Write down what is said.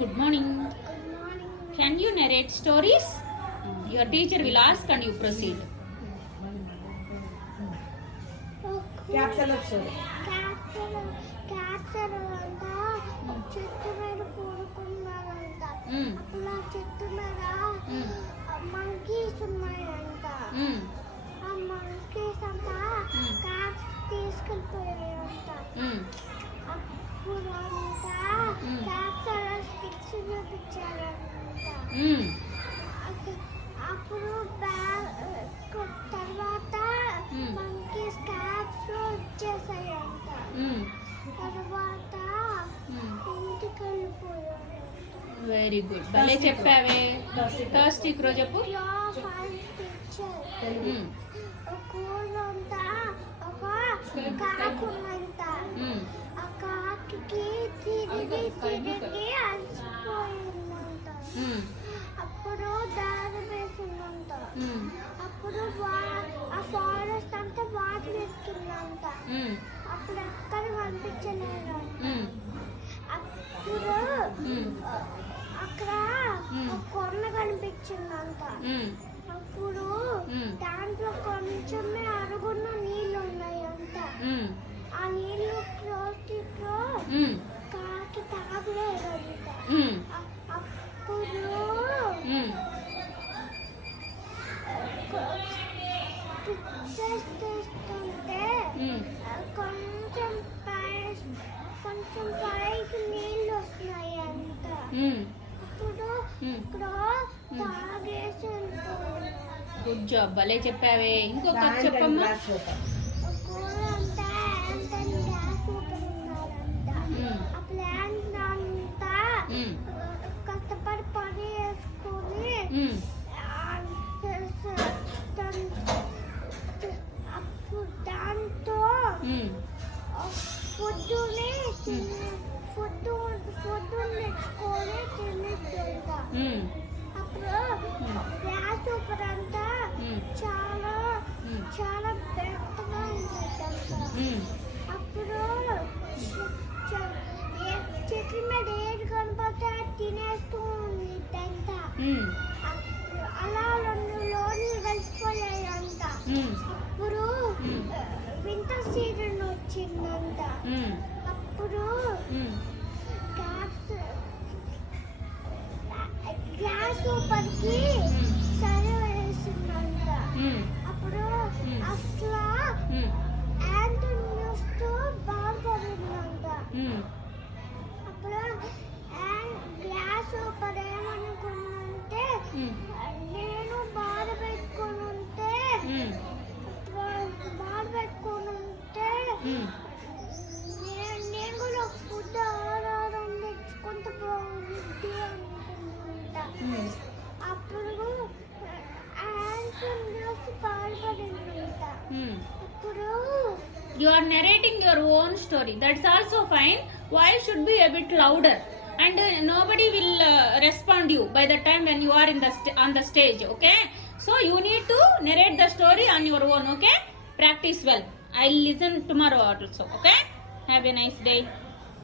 Good morning. Good morning. Can you narrate stories? Your teacher will ask and you proceed. Capsule story. Capsule anta చెట్టు మీద కూడుకున్నారంట. అప్పుడు ఆ చెట్టు మీద monkeys ఉన్నాయంట. ఆ మంకీస్ అంతా క్యాట్స్ తీసుకెళ్ళిపోయాయంట. అప్పుడు అంతా క్యాప్సల్ స్టిక్స్ చూపించారంట. అప్పుడు తర్వాత మంకీస్ క్యాప్స్ వచ్చేసాయంట. తర్వాత ఇంటికి వెళ్ళిపోయారు. Very good. భలే చెప్పావే. ఫస్ట్ ఇక్కడ చెప్పు. కూరంతా ఒక కాకు ఉందంట. ఆ కాకి తిరిగి అలసిపోయిందంట. అప్పుడు దారి వేసిందంట. అప్పుడు ఆ ఫారెస్ట్ అంతా వాటర్ వేసుకుందంట. అప్పుడు ఎక్కడ కనిపించలేదు. అప్పుడు అక్కడ కొండ కనిపించిందంట. అప్పుడు దాంట్లో కొంచెమే అరుగున్న నీళ్ళు ఉన్నాయంట. ఆ నీళ్ళు ప్లాస్టిక్లో కాకి తాగలేదంట. అప్పుడు పిక్చర్స్ తీస్తుంటే కొంచెం పైకి నీళ్ళు వస్తున్నాయంట. అప్పుడు ఇక్కడ తాగేసి గుడ్ జాబ్. భలే చెప్పావే. ఇంకొక చెప్పమ్మా. కూరంతా యాంటనీ గ్యాస్ సూపర్ ఉన్నారంట. ఆ ప్లాంట్ అంతా కష్టపడి పని వేసుకొని అప్పుడు దాంతో పొద్దునే తెచ్చుకొని తినేద్దంట. అప్పుడు గ్యాస్ సూపర్ అంతా చాలా చాలా పెద్దగా ఉంటుందంట. అప్పుడు చెట్ల మీద ఏది కనపడితే తినేస్తూ ఉందంట. అలా రెండు లోన్లు కలిసిపోయాయంట. అప్పుడు వింటర్ సీజన్ వచ్చిందంట. అప్పుడు గ్యాస్ సూపర్కి సరి వేసిందంట. అప్పుడు అట్లా యాంటోనియోస్తో బాధపడిందంట. అప్పుడు గ్యాస్ సూపర్ ఏమనుకున్నంటే నేను బాధ పెట్టుకొని ఉంటే నేను కూడా ఫుడ్ ఆహారం తెచ్చుకుంటూ బాగుంది అనుకుంటా. అప్పుడు బాధపడిందంట. అప్పుడు You are narrating your own story. That's also fine. Voice should be a bit louder, and nobody will respond you by the time when you are in on the stage. Okay, so you need to narrate the story on your own. Okay, practice well. I'll listen tomorrow also. Okay, have a nice day.